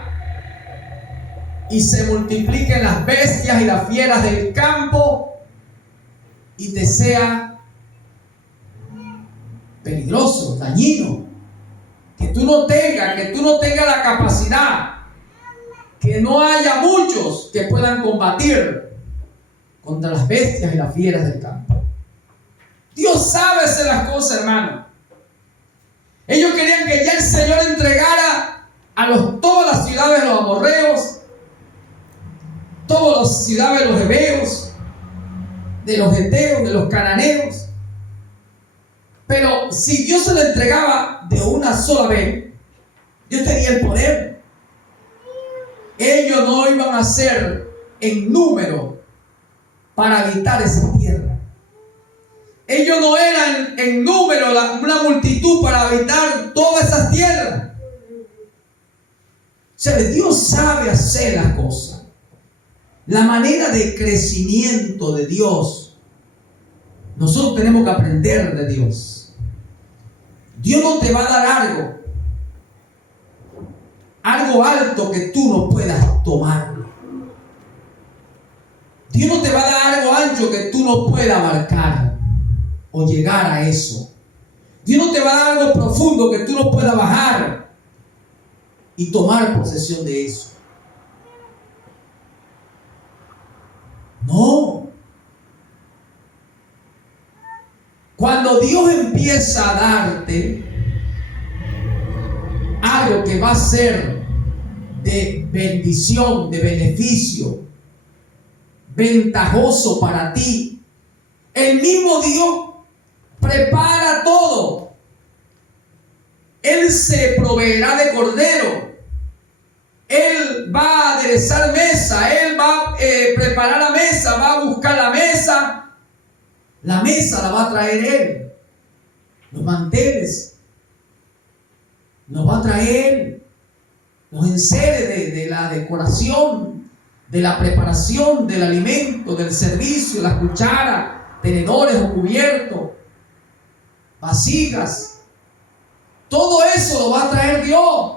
y se multipliquen las bestias y las fieras del campo y te sea peligroso, dañino, que tú no tengas la capacidad, que no haya muchos que puedan combatir contra las bestias y las fieras del campo. Dios sabe hacer las cosas, hermano. Ellos querían que ya el Señor entregara todas las ciudades de los amorreos, todas las ciudades de los heveos, de los heteos, de los cananeos. Pero si Dios se lo entregaba de una sola vez, Dios tenía el poder. Ellos no iban a ser en número para habitar esa tierra. Ellos no eran en número una multitud para habitar todas esas tierras. O sea, Dios sabe hacer las cosas. La manera de crecimiento de Dios, nosotros tenemos que aprender de Dios. Dios no te va a dar algo alto que tú no puedas tomar. Dios no te va a dar algo ancho que tú no puedas abarcar o llegar a eso. Dios no te va a dar algo profundo que tú no puedas bajar y tomar posesión de eso. No. Cuando Dios empieza a darte algo que va a ser de bendición, de beneficio, ventajoso para ti, el mismo Dios prepara todo. Él se proveerá de cordero. Él va a aderezar mesa. Él va a preparar la mesa. Va a buscar la mesa. La mesa la va a traer Él. Los manteles nos va a traer. Los enseres de la decoración, de la preparación del alimento, del servicio, las cucharas, tenedores o cubiertos, vasijas. Todo eso lo va a traer Dios.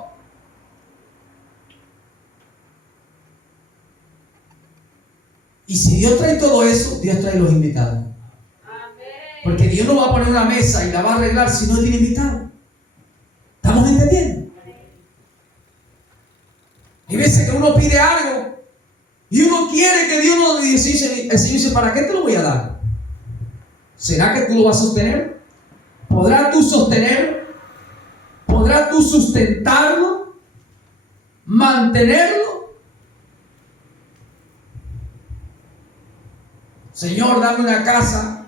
Y si Dios trae todo eso, Dios trae los invitados. Porque Dios no va a poner una mesa y la va a arreglar si no tiene invitados. ¿Estamos entendiendo? Hay veces que uno pide algo y uno quiere que Dios nos dice, el Señor dice, ¿para qué te lo voy a dar? ¿Será que tú lo vas a sostener? ¿Podrás tú sostenerlo? ¿Podrás tú sustentarlo? ¿Mantenerlo? Señor, dame una casa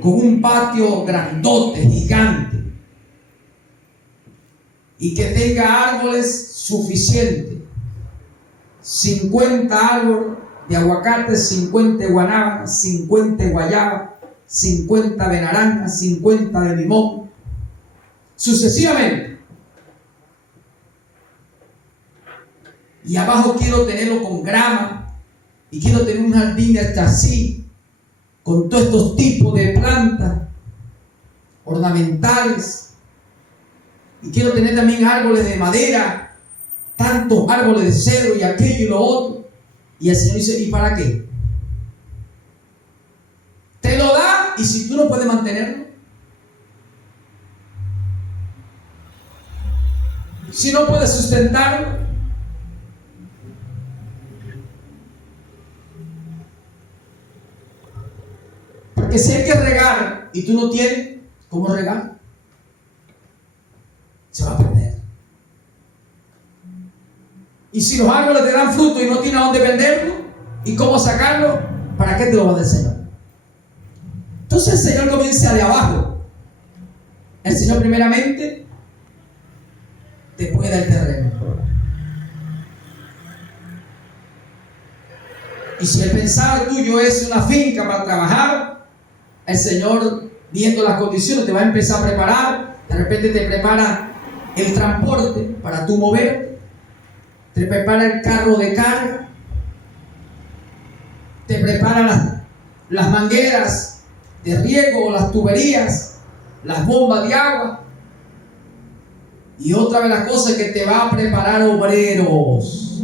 con un patio grandote, gigante, y que tenga árboles suficientes. 50 árboles de aguacate, 50 de guanábana, 50 de guayaba, 50 de naranja, 50 de limón, sucesivamente. Y abajo quiero tenerlo con grama, y quiero tener un jardín hasta así, con todos estos tipos de plantas ornamentales. Y quiero tener también árboles de madera, tantos árboles de cedro y aquello y lo otro. Y el Señor dice, ¿y para qué? Te lo da, y si tú no puedes mantenerlo, si no puedes sustentarlo, porque si hay que regar y tú no tienes cómo regar, se va a perder. Y si los árboles te dan fruto y no tienes a dónde venderlo y cómo sacarlo, ¿para qué te lo va a dar el Señor? Entonces el Señor comienza de abajo. El Señor primeramente te puede dar el terreno. Y si el pensar tuyo es una finca para trabajar, el Señor, viendo las condiciones, te va a empezar a preparar. De repente te prepara el transporte para tú moverte, te prepara el carro de carga, te prepara las mangueras de riego, las tuberías, las bombas de agua. Y otra de las cosas que te va a preparar obreros,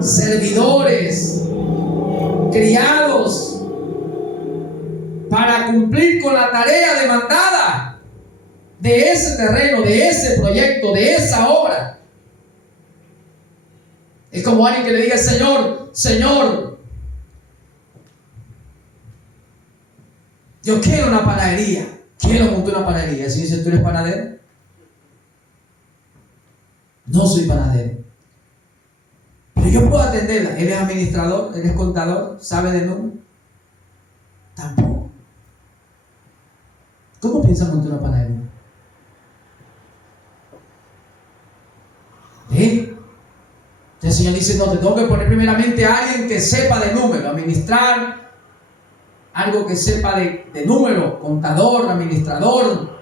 servidores, criados, para cumplir con la tarea demandada de ese terreno, de ese proyecto, de esa obra. Es como alguien que le diga, Señor, yo quiero una panadería, quiero montar una panadería. El Señor dice, ¿tú eres panadero? No soy panadero, pero yo puedo atenderla. ¿Él es administrador? ¿Él es contador? ¿Sabe de números? Tampoco. ¿Cómo piensa montar una panadería? El Señor dice, no, te tengo que poner primeramente a alguien que sepa de números, administrar, algo que sepa de números, contador, administrador.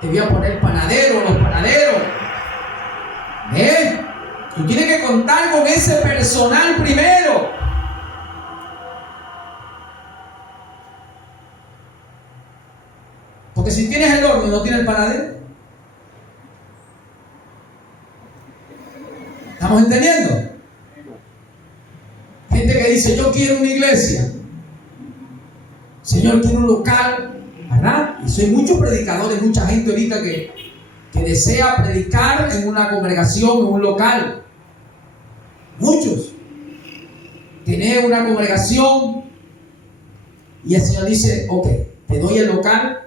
Te voy a poner panadero, los panaderos. Tú tienes que contar con ese personal primero. Porque si tienes el horno y no tienes el panadero, ¿estamos entendiendo? Gente que dice, yo quiero una iglesia, Señor, quiero un local, ¿verdad? Y soy muchos predicadores, mucha gente ahorita que desea predicar en una congregación, en un local. Muchos. tener una congregación. Y el Señor dice, ok, te doy el local.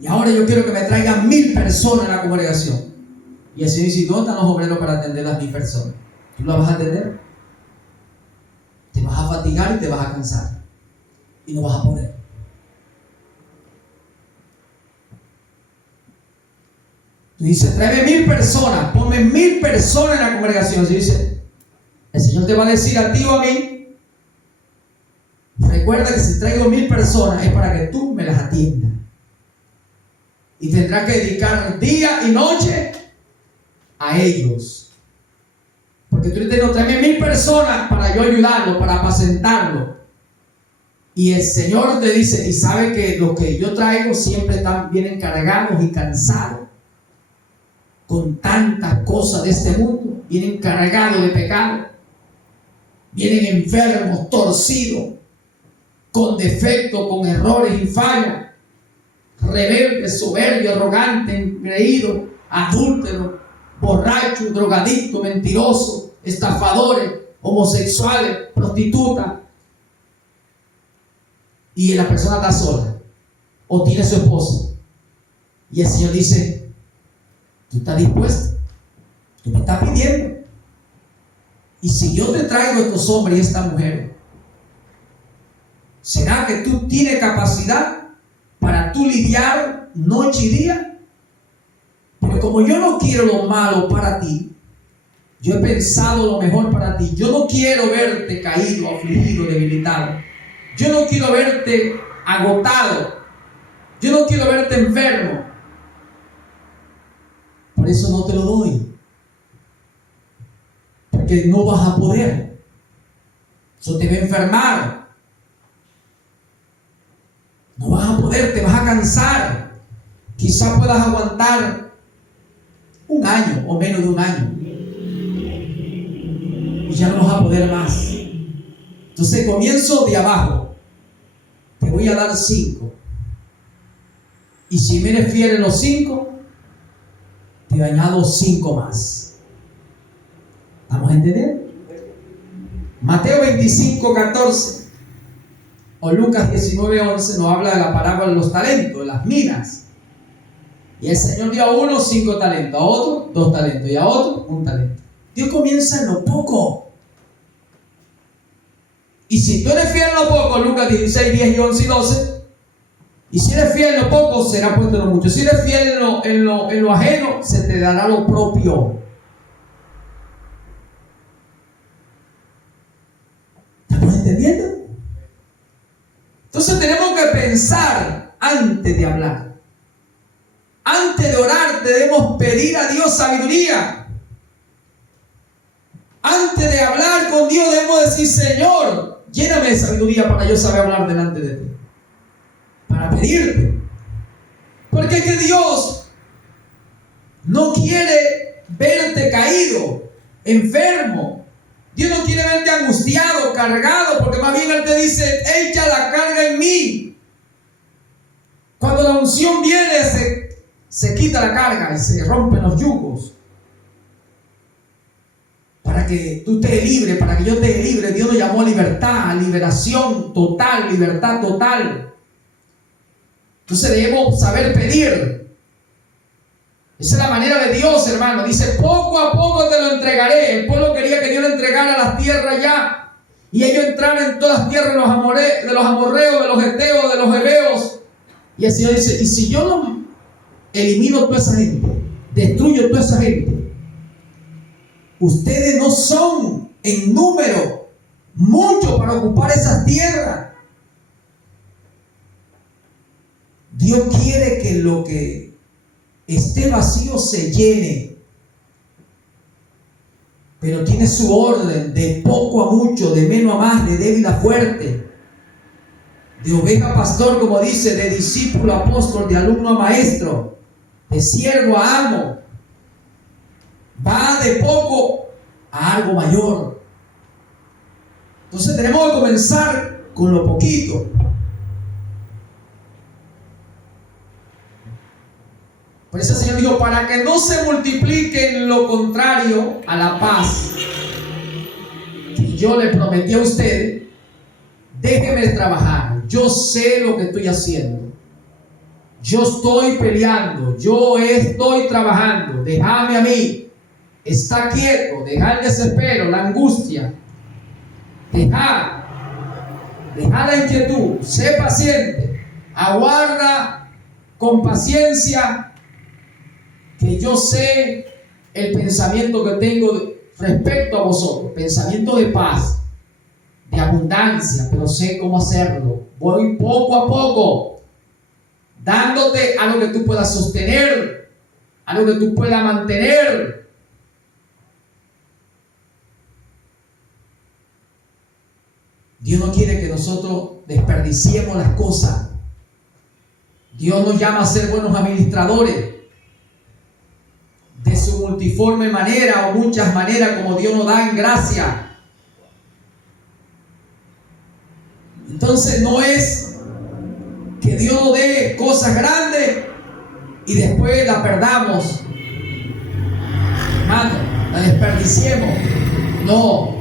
Y ahora yo quiero que me traigan 1000 personas en la congregación. Y el Señor dice, ¿dónde están los obreros para atender las 1000 personas? ¿Tú las vas a atender? Te vas a fatigar y te vas a cansar. Y no vas a poder. Tú dices, tráeme 1000 personas, ponme 1000 personas en la congregación. Y dice, el Señor te va a decir a ti o a mí, recuerda que si traigo 1000 personas es para que tú me las atiendas. Y tendrás que dedicar día y noche a ellos. Porque tú dices, no, tráeme 1000 personas para yo ayudarlo, para apacentarlo. Y el Señor te dice, y sabe que los que yo traigo siempre vienen cargados y cansados con tantas cosas de este mundo. Vienen cargados de pecado. Vienen enfermos, torcidos, con defectos, con errores y fallas. Rebeldes, soberbios, arrogantes, engreídos, adúlteros, borrachos, drogadictos, mentirosos, estafadores, homosexuales, prostitutas. Y la persona está sola o tiene su esposa. Y el Señor dice, ¿tú estás dispuesto? ¿Tú me estás pidiendo? Y si yo te traigo a estos hombres y a esta mujer, ¿será que tú tienes capacidad para tú lidiar noche y día? Porque como yo no quiero lo malo para ti, yo he pensado lo mejor para ti. Yo no quiero verte caído, afligido, debilitado. Yo no quiero verte agotado. Yo no quiero verte enfermo. Por eso no te lo doy. Porque no vas a poder. Eso te va a enfermar. No vas a poder, te vas a cansar. Quizás puedas aguantar 1 año o menos de 1 año. Y ya no vas a poder más. Entonces comienzo de abajo. Te voy a dar 5. Y si me eres fiel en los 5, te añado 5 más. ¿Vamos a entender? Mateo 25:14 o Lucas 19:11 nos habla de la parábola de los talentos, de las minas. Y el Señor dio a uno 5 talentos, a otro 2 talentos y a otro 1 talento. Dios comienza en lo poco. Y si tú eres fiel en lo poco, Lucas 16, 10 y 11 y 12, y si eres fiel en lo poco, será puesto en lo mucho. Si eres fiel en lo ajeno, se te dará lo propio. ¿Estamos entendiendo? Entonces tenemos que pensar antes de hablar. Antes de orar debemos pedir a Dios sabiduría. Antes de hablar con Dios debemos decir, Señor, lléname de sabiduría para yo saber hablar delante de ti. Para pedirte. Porque es que Dios no quiere verte caído, enfermo. Dios no quiere verte angustiado, cargado, porque más bien Él te dice, echa la carga en mí. Cuando la unción viene, se quita la carga y se rompen los yugos. Para que tú estés libre, para que yo esté libre. Dios nos llamó a libertad, a liberación total, libertad total. Entonces debemos saber pedir. Esa es la manera de Dios, hermano. Dice, poco a poco te lo entregaré. El pueblo quería que Dios le entregara las tierras ya. Y ellos entraran en todas las tierras de los amorreos, de los heteos, de los heveos. Y el Señor dice, y si yo no elimino toda esa gente, destruyo toda esa gente, ustedes no son en número mucho para ocupar esas tierras. Dios quiere que lo que esté vacío se llene, pero tiene su orden de poco a mucho, de menos a más, de débil a fuerte, de oveja a pastor, como dice, de discípulo a apóstol, de alumno a maestro, de siervo a amo. Va de poco a algo mayor. Entonces tenemos que comenzar con lo poquito. Por eso el Señor dijo, para que no se multiplique lo contrario a la paz. yo le prometí a ustedes, déjenme trabajar, yo sé lo que estoy haciendo, yo estoy peleando, yo estoy trabajando, déjame a mí, está quieto, deja el desespero, la angustia, deja la inquietud, sé paciente, aguarda con paciencia, que yo sé el pensamiento que tengo respecto a vosotros, pensamiento de paz, de abundancia, pero sé cómo hacerlo. Voy poco a poco, dándote algo que tú puedas sostener, algo que tú puedas mantener. Dios no quiere que nosotros desperdiciemos las cosas. Dios nos llama a ser buenos administradores de su multiforme manera o muchas maneras como Dios nos da en gracia. Entonces no es que Dios nos dé cosas grandes y después las perdamos, hermano, la desperdiciemos. No,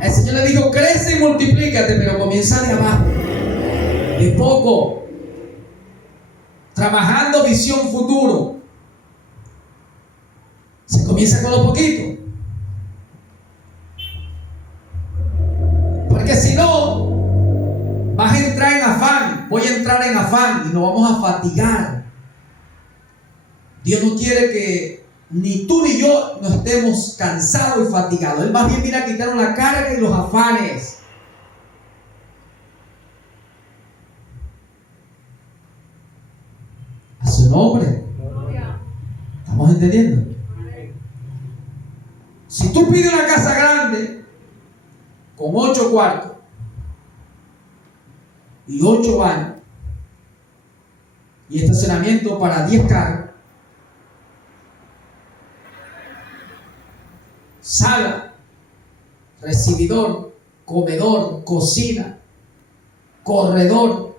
el Señor le dijo: crece y multiplícate, pero comienza de abajo, de poco, trabajando visión futuro. Se comienza con lo poquito, porque si no vas a entrar en afán. Voy a entrar en afán y nos vamos a fatigar. Dios no quiere que ni tú ni yo nos estemos cansados y fatigados. Él más bien viene a quitarnos la carga y los afanes. A su nombre. ¿Estamos entendiendo? Si tú pides una casa grande con 8 cuartos y 8 baños y estacionamiento para 10 carros, sala, recibidor, comedor, cocina, corredor,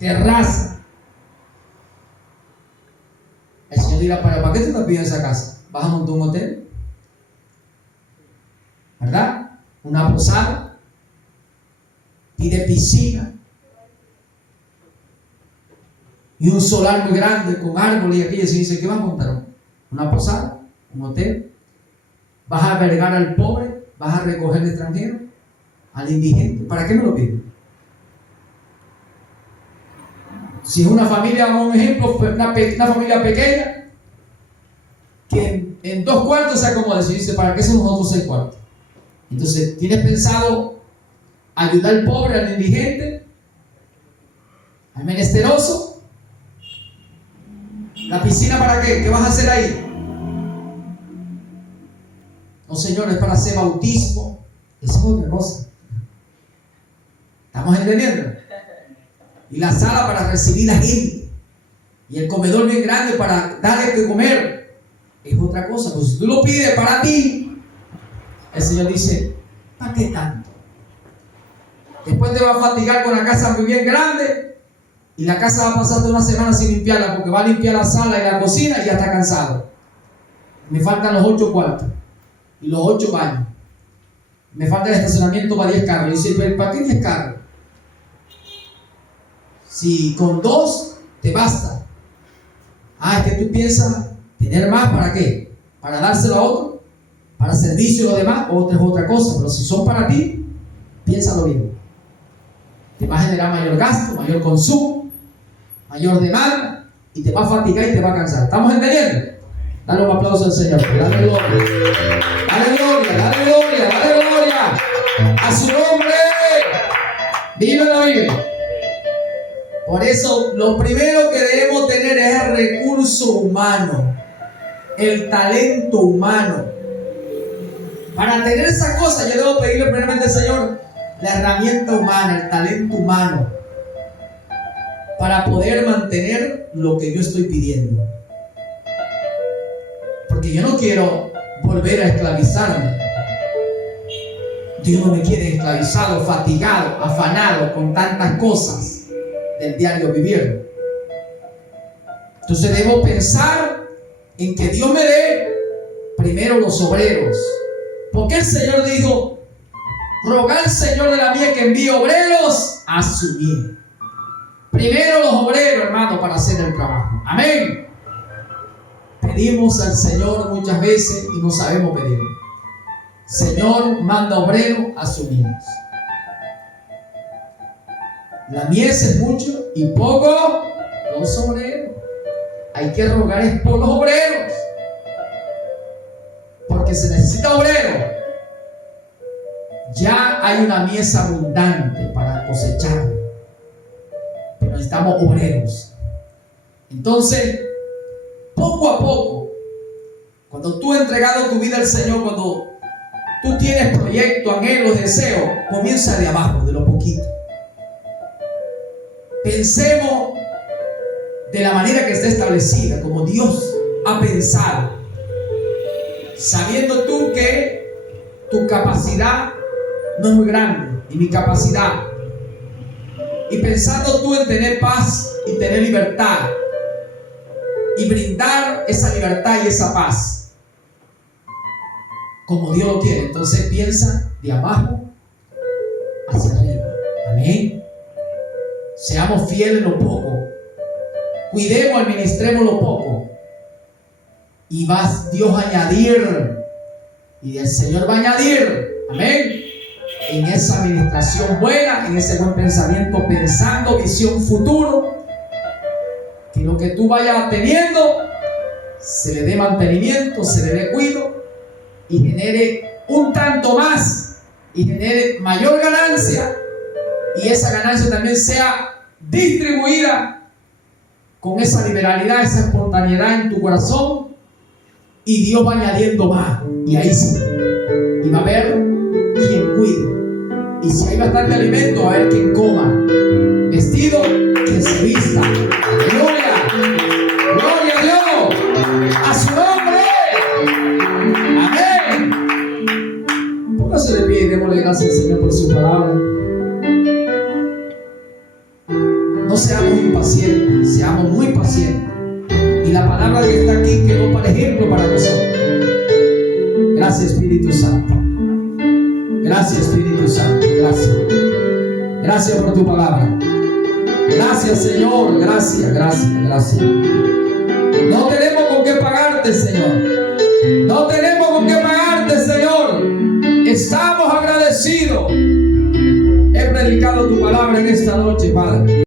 terraza, el Señor dirá: ¿para qué te estás pidiendo esa casa? ¿Vas a montar un hotel? ¿Verdad? Una posada, pide piscina y un solar muy grande con árboles, y aquello se dice: ¿qué vas a montar? ¿Una posada? ¿Un hotel? ¿Vas a albergar al pobre? ¿Vas a recoger al extranjero? ¿Al indigente? ¿Para qué me lo piden? Si es una familia, vamos a un ejemplo, una familia pequeña que en 2 cuartos se acomoda, y dice: ¿para qué son los otros 6 cuartos? Entonces, ¿tienes pensado ayudar al pobre, al indigente, al menesteroso? ¿La piscina para qué? ¿Qué vas a hacer ahí? No, Señor, es para hacer bautismo. Eso es otra cosa. ¿Estamos entendiendo? Y la sala para recibir a la gente. Y el comedor bien grande para darle que comer. Es otra cosa. Pues si tú lo pides para ti, el Señor dice: ¿para qué tanto? Después te va a fatigar con la casa muy bien grande y la casa va a pasar toda una semana sin limpiarla, porque va a limpiar la sala y la cocina y ya está cansado. Me faltan los 8 cuartos y los 8 baños. Me falta el estacionamiento para 10 carros. Y dice: ¿pero para qué 10 carros? Si con 2 te basta. Es que tú piensas tener más, ¿para qué? ¿Para dárselo a otro? ¿Para servicio a los demás? Otra es otra cosa. Pero si son para ti, piénsalo bien. Te va a generar mayor gasto, mayor consumo, mayor demanda, y te va a fatigar y te va a cansar. ¿Estamos entendiendo? Dale un aplauso al Señor. Dale gloria. Dale gloria, dale gloria, dale gloria. A su nombre. Vívelo, vive. Por eso, lo primero que debemos tener es el recurso humano, el talento humano. Para tener esa cosa, yo debo pedirle primeramente al Señor la herramienta humana, el talento humano, para poder mantener lo que yo estoy pidiendo. Porque yo no quiero volver a esclavizarme. Dios no me quiere esclavizado, fatigado, afanado con tantas cosas del diario vivir. Entonces debo pensar en que Dios me dé primero los obreros. Porque el Señor dijo: rogar al Señor de la mies que envíe obreros a su mies. Primero los obreros, hermano, para hacer el trabajo. Amén. Pedimos al Señor muchas veces y no sabemos pedir. Señor, manda obreros a su mies. La mies es mucho y poco los obreros. Hay que rogar es por los obreros, porque se necesita obrero. Ya hay una mies abundante para cosechar, pero necesitamos obreros. Entonces, poco a poco, cuando tú has entregado tu vida al Señor, cuando tú tienes proyectos, anhelos, deseos, comienza de abajo, de lo poquito. Pensemos de la manera que está establecida, como Dios ha pensado, sabiendo tú que tu capacidad no es muy grande, y mi capacidad, y pensando tú en tener paz y tener libertad, y brindar esa libertad y esa paz, como Dios lo quiere. Entonces piensa de abajo hacia arriba. Amén. Seamos fieles en lo poco. Cuidemos, administremos lo poco. Y va Dios a añadir. Y el Señor va a añadir. Amén. En esa administración buena, en ese buen pensamiento, pensando visión futuro. Que lo que tú vayas teniendo se le dé mantenimiento, se le dé cuidado y genere un tanto más y genere mayor ganancia, y esa ganancia también sea distribuida con esa liberalidad, esa espontaneidad en tu corazón, y Dios va añadiendo más, y ahí sí, y va a haber quien cuide, y si hay bastante alimento, va a haber quien coma, vestido, quien se vista. Aleluya, gloria a Dios, a su nombre. Amén. Póngase de pie y démosle gracias al Señor por su palabra. No seamos impacientes, seamos muy pacientes. Y la palabra que está aquí quedó para ejemplo para nosotros. Gracias, Espíritu Santo. Gracias, Espíritu Santo. Gracias. Gracias por tu palabra. Gracias, Señor. Gracias, gracias, gracias. No tenemos con qué pagarte, Señor. No tenemos con qué pagarte, Señor. Estamos agradecidos. He predicado tu palabra en esta noche, Padre.